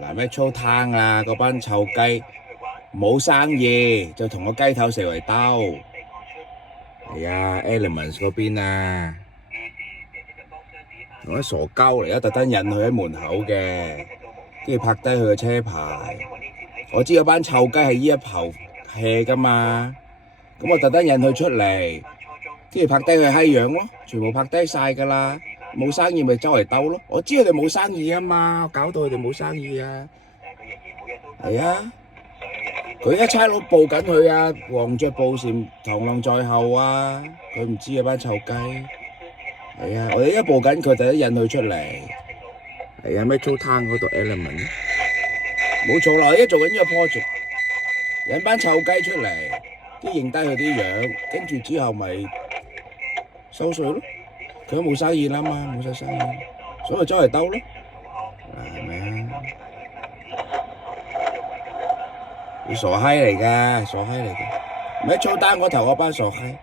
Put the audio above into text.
嗱咩粗攤啊，嗰班臭雞冇生意，就同個雞頭四圍兜。係啊 ，Elements 嗰邊啊，我啲傻鳩嚟啊，特登引佢喺門口嘅，跟住拍低佢嘅車牌。我知有班臭雞係依一頭 hea 噶嘛，咁我特登引佢出嚟，跟住拍低佢閪樣咯，全部拍低晒噶啦。冇生意咪周圍兜咯，我知佢哋冇生意啊嘛，搞到佢哋冇生意啊。係啊，佢一差佬報緊佢啊，黃雀報時螳螂在後啊，佢唔知啊班臭雞。係啊，我哋一報緊佢，第一引佢出嚟。係啊，咩租攤嗰度 element， 冇錯啦，我而家做緊呢個 project，引班臭雞出嚟，跟住認低佢啲樣，跟住之後咪收稅咯。佢都冇生意啦嘛，冇晒生意，所以咪周圍兜咯，係咪啊？你傻閪嚟㗎，傻閪嚟㗎，咪操單嗰頭嗰班傻閪。